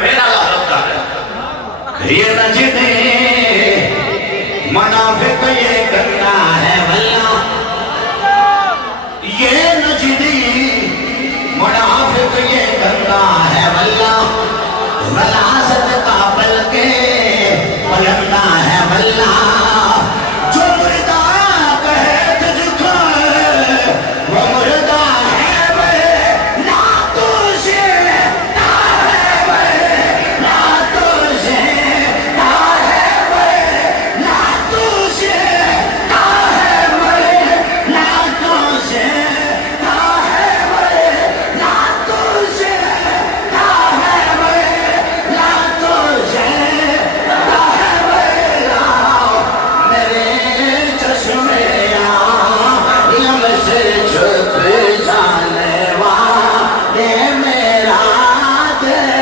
मेरा लगता है ये नजदे मुनाफिक ये करना है वल्ला, ये नजदी मुनाफिक ये करना है वल्ला, वलासत का बल के पलटना है वल्ला। जो मुर्दा कहे तुझको वो मुर्दा है वे, ना तुझे ना है वे, ना तुझे ना है वे, ना तुझे ना है वे, ना तुझे ना है वे, ना तुझे ना है वे, ना तुझे ना है वे। लाओ मेरे चश्मे आलम से छुप जाने वाले मेरा दिल